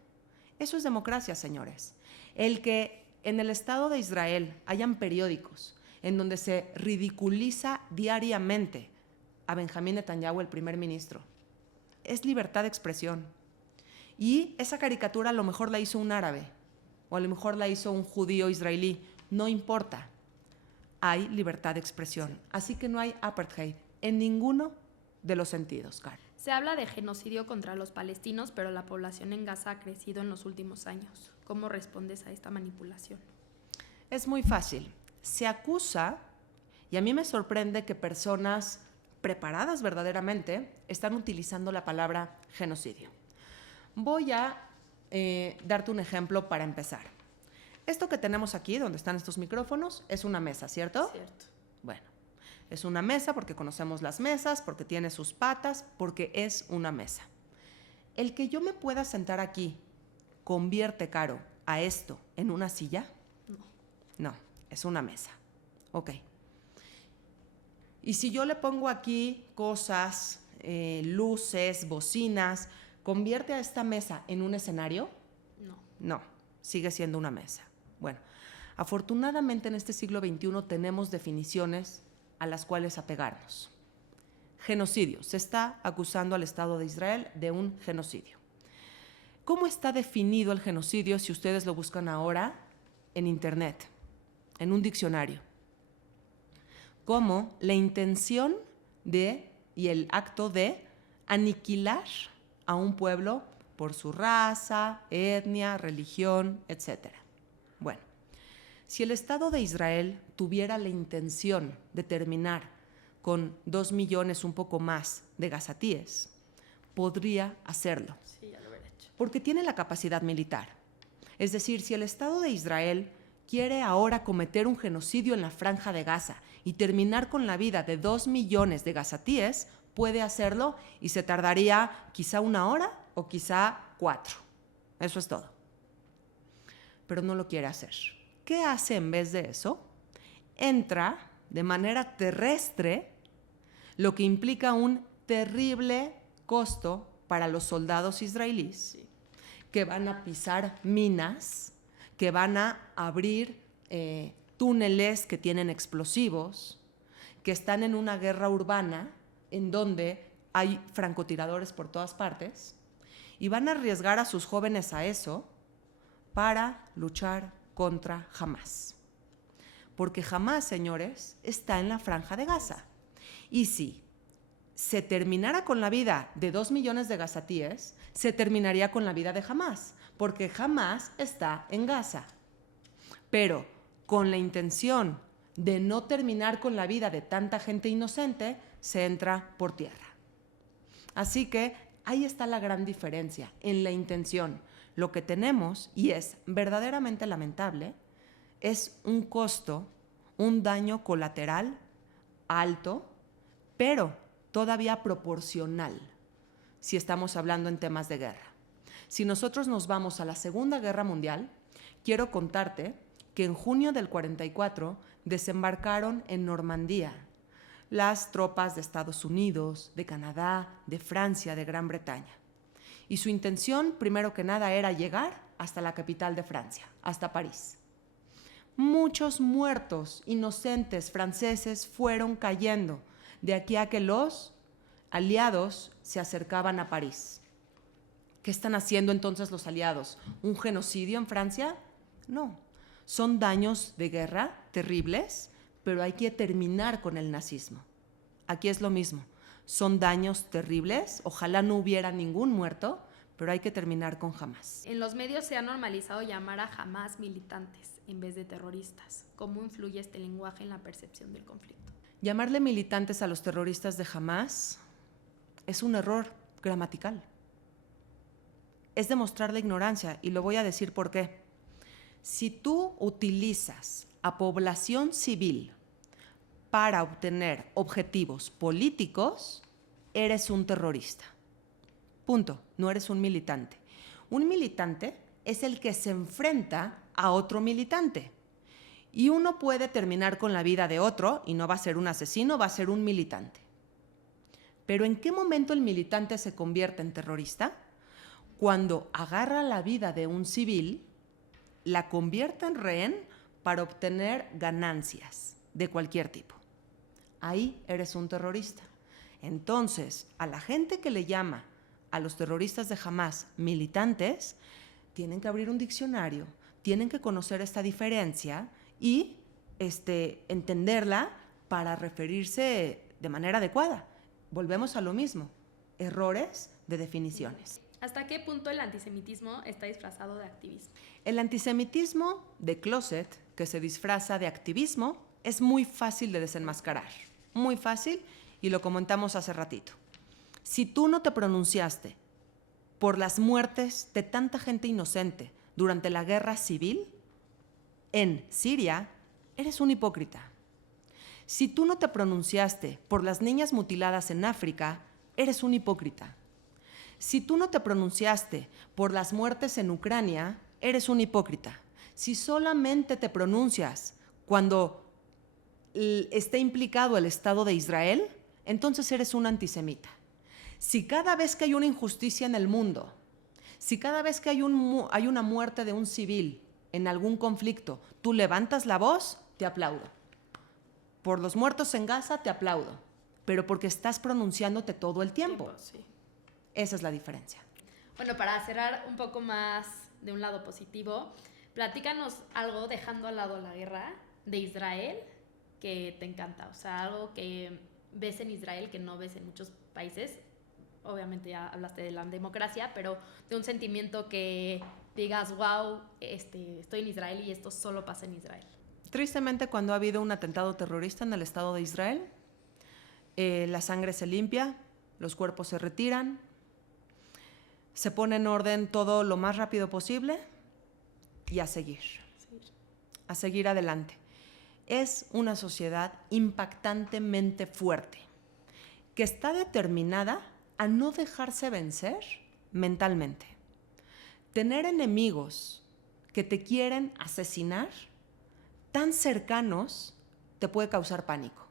Eso es democracia, señores. El que en el Estado de Israel hayan periódicos en donde se ridiculiza diariamente a Benjamín Netanyahu, el primer ministro, es libertad de expresión. Y esa caricatura a lo mejor la hizo un árabe o a lo mejor la hizo un judío israelí. No importa. Hay libertad de expresión. Así que no hay apartheid en ninguno de los sentidos, Karen. Se habla de genocidio contra los palestinos, pero la población en Gaza ha crecido en los últimos años. ¿Cómo respondes a esta manipulación? Es muy fácil. Se acusa, y a mí me sorprende que personas preparadas verdaderamente están utilizando la palabra genocidio. Voy a darte un ejemplo para empezar. Esto que tenemos aquí, donde están estos micrófonos, es una mesa, ¿cierto? Cierto. Bueno, es una mesa porque conocemos las mesas, porque tiene sus patas, porque es una mesa. El que yo me pueda sentar aquí convierte, Caro, a esto en una silla. No, es una mesa. Ok. Y si yo le pongo aquí cosas, luces, bocinas, ¿convierte a esta mesa en un escenario? No, sigue siendo una mesa. Bueno, afortunadamente en este siglo XXI tenemos definiciones a las cuales apegarnos. Genocidio. Se está acusando al Estado de Israel de un genocidio. ¿Cómo está definido el genocidio si ustedes lo buscan ahora en Internet, en un diccionario? Como la intención de y el acto de aniquilar a un pueblo por su raza, etnia, religión, etc. Bueno, si el Estado de Israel tuviera la intención de terminar con 2 millones, un poco más, de gazatíes, podría hacerlo. Sí, ya lo hubiera hecho. Porque tiene la capacidad militar. Es decir, si el Estado de Israel quiere ahora cometer un genocidio en la Franja de Gaza y terminar con la vida de 2 millones de gazatíes, puede hacerlo y se tardaría quizá 1 hora o quizá 4. Eso es todo. Pero no lo quiere hacer. ¿Qué hace en vez de eso? Entra de manera terrestre, lo que implica un terrible costo para los soldados israelíes, que van a pisar minas, que van a abrir túneles que tienen explosivos, que están en una guerra urbana en donde hay francotiradores por todas partes y van a arriesgar a sus jóvenes a eso para luchar contra Hamás. Porque Hamás, señores, está en la Franja de Gaza. Y si se terminara con la vida de 2 millones de gazatíes, se terminaría con la vida de Hamás, porque Hamás está en Gaza. Pero con la intención de no terminar con la vida de tanta gente inocente, se entra por tierra. Así que ahí está la gran diferencia, en la intención. Lo que tenemos, y es verdaderamente lamentable, es un costo, un daño colateral alto, pero todavía proporcional, si estamos hablando en temas de guerra. Si nosotros nos vamos a la Segunda Guerra Mundial, quiero contarte que en junio del 44 desembarcaron en Normandía las tropas de Estados Unidos, de Canadá, de Francia, de Gran Bretaña. Y su intención, primero que nada, era llegar hasta la capital de Francia, hasta París. Muchos muertos inocentes franceses fueron cayendo de aquí a que los aliados se acercaban a París. ¿Qué están haciendo entonces los aliados? ¿Un genocidio en Francia? No. Son daños de guerra terribles, pero hay que terminar con el nazismo. Aquí es lo mismo. Son daños terribles, ojalá no hubiera ningún muerto, pero hay que terminar con Hamás. En los medios se ha normalizado llamar a Hamás militantes en vez de terroristas. ¿Cómo influye este lenguaje en la percepción del conflicto? Llamarle militantes a los terroristas de Hamás es un error gramatical. Es demostrar la ignorancia, y lo voy a decir por qué. Si tú utilizas a población civil para obtener objetivos políticos, eres un terrorista. Punto. No eres un militante. Un militante es el que se enfrenta a otro militante. Y uno puede terminar con la vida de otro y no va a ser un asesino, va a ser un militante. Pero ¿en qué momento el militante se convierte en terrorista? Cuando agarra la vida de un civil, la convierte en rehén para obtener ganancias de cualquier tipo. Ahí eres un terrorista. Entonces, a la gente que le llama a los terroristas de Hamás militantes, tienen que abrir un diccionario, tienen que conocer esta diferencia y entenderla para referirse de manera adecuada. Volvemos a lo mismo, errores de definiciones. ¿Hasta qué punto el antisemitismo está disfrazado de activismo? El antisemitismo de closet, que se disfraza de activismo, es muy fácil de desenmascarar. Muy fácil, y lo comentamos hace ratito. Si tú no te pronunciaste por las muertes de tanta gente inocente durante la guerra civil en Siria, eres un hipócrita. Si tú no te pronunciaste por las niñas mutiladas en África, eres un hipócrita. Si tú no te pronunciaste por las muertes en Ucrania, eres un hipócrita. Si solamente te pronuncias cuando está implicado el Estado de Israel, entonces eres un antisemita. Si cada vez que hay una injusticia en el mundo, si cada vez que hay una muerte de un civil en algún conflicto, tú levantas la voz, te aplaudo. Por los muertos en Gaza, te aplaudo. Pero porque estás pronunciándote todo el tiempo. Sí. Esa es la diferencia. Bueno, para cerrar un poco más de un lado positivo, platícanos algo, dejando al lado la guerra, de Israel, que te encanta. O sea, algo que ves en Israel que no ves en muchos países. Obviamente ya hablaste de la democracia, pero de un sentimiento que digas, wow, estoy en Israel y esto solo pasa en Israel. Tristemente, cuando ha habido un atentado terrorista en el Estado de Israel, la sangre se limpia, los cuerpos se retiran, se pone en orden todo lo más rápido posible y a seguir adelante. Es una sociedad impactantemente fuerte, que está determinada a no dejarse vencer mentalmente. Tener enemigos que te quieren asesinar tan cercanos te puede causar pánico,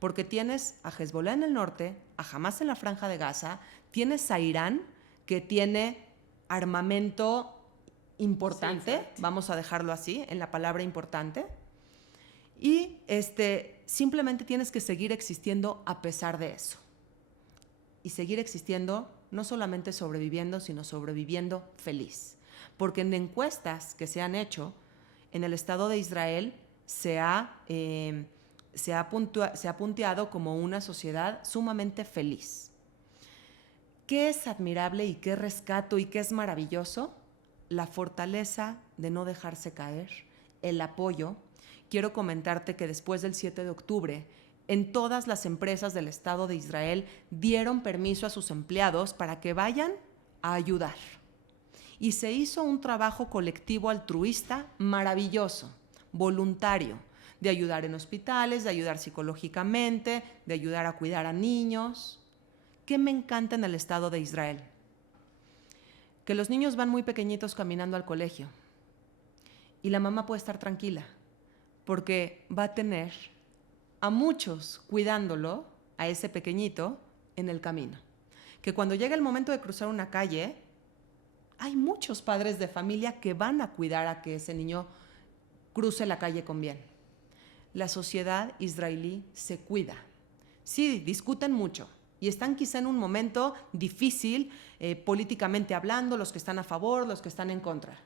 porque tienes a Hezbollah en el norte, a Hamás en la Franja de Gaza, tienes a Irán, que tiene armamento importante, vamos a dejarlo así, en la palabra importante, y simplemente tienes que seguir existiendo a pesar de eso. Y seguir existiendo, no solamente sobreviviendo, sino sobreviviendo feliz. Porque en encuestas que se han hecho, en el Estado de Israel se ha punteado como una sociedad sumamente feliz. ¿Qué es admirable y qué rescato y qué es maravilloso? La fortaleza de no dejarse caer, el apoyo. Quiero comentarte que después del 7 de octubre, en todas las empresas del Estado de Israel dieron permiso a sus empleados para que vayan a ayudar. Y se hizo un trabajo colectivo altruista maravilloso, voluntario, de ayudar en hospitales, de ayudar psicológicamente, de ayudar a cuidar a niños. ¿Qué me encanta en el Estado de Israel? Que los niños van muy pequeñitos caminando al colegio y la mamá puede estar tranquila porque va a tener a muchos cuidándolo, a ese pequeñito, en el camino. Que cuando llega el momento de cruzar una calle, hay muchos padres de familia que van a cuidar a que ese niño cruce la calle con bien. La sociedad israelí se cuida. Sí, discuten mucho y están quizá en un momento difícil, políticamente hablando, los que están a favor, los que están en contra.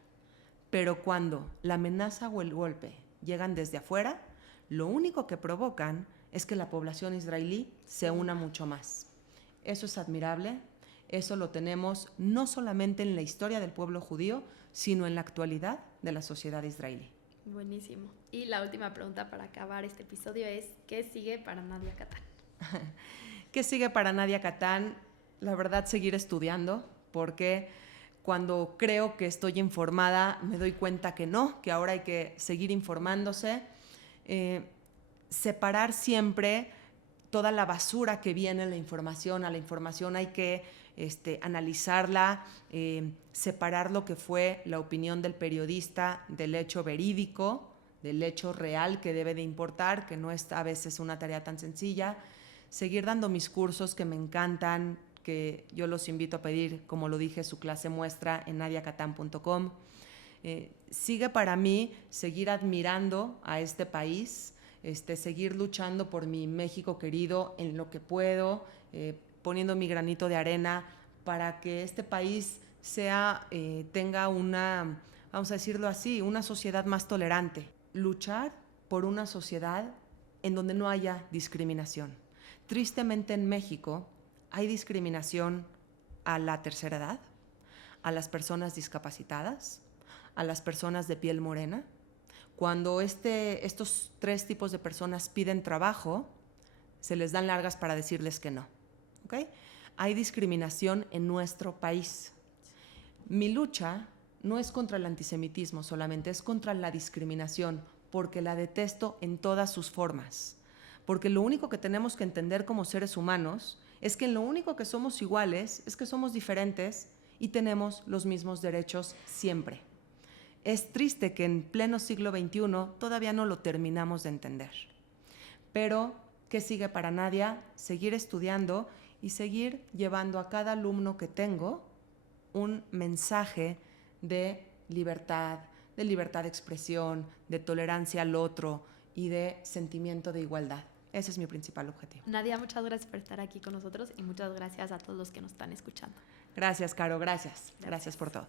Pero cuando la amenaza o el golpe llegan desde afuera, lo único que provocan es que la población israelí se una mucho más. Eso es admirable, eso lo tenemos no solamente en la historia del pueblo judío, sino en la actualidad de la sociedad israelí. Buenísimo. Y la última pregunta para acabar este episodio es, ¿qué sigue para Nadia Katán? ¿Qué sigue para Nadia Katán? La verdad, seguir estudiando, porque cuando creo que estoy informada, me doy cuenta que no, que ahora hay que seguir informándose. Separar siempre toda la basura que viene a la información hay que analizarla, separar lo que fue la opinión del periodista del hecho verídico, del hecho real que debe de importar, que no es a veces una tarea tan sencilla, seguir dando mis cursos que me encantan, que yo los invito a pedir, como lo dije, su clase muestra en nadiakatan.com. Sigue para mí seguir admirando a este país, seguir luchando por mi México querido en lo que puedo, poniendo mi granito de arena para que este país tenga una, vamos a decirlo así, una sociedad más tolerante. Luchar por una sociedad en donde no haya discriminación. Tristemente en México hay discriminación a la tercera edad, a las personas discapacitadas, a las personas de piel morena. Cuando estos 3 tipos de personas piden trabajo, se les dan largas para decirles que no. ¿Okay? Hay discriminación en nuestro país. Mi lucha no es contra el antisemitismo solamente, es contra la discriminación, porque la detesto en todas sus formas. Porque lo único que tenemos que entender como seres humanos es que lo único que somos iguales es que somos diferentes y tenemos los mismos derechos siempre. Es triste que en pleno siglo XXI todavía no lo terminamos de entender. Pero, ¿qué sigue para Nadia? Seguir estudiando y seguir llevando a cada alumno que tengo un mensaje de libertad de expresión, de tolerancia al otro y de sentimiento de igualdad. Ese es mi principal objetivo. Nadia, muchas gracias por estar aquí con nosotros y muchas gracias a todos los que nos están escuchando. Gracias, Caro, gracias por todo.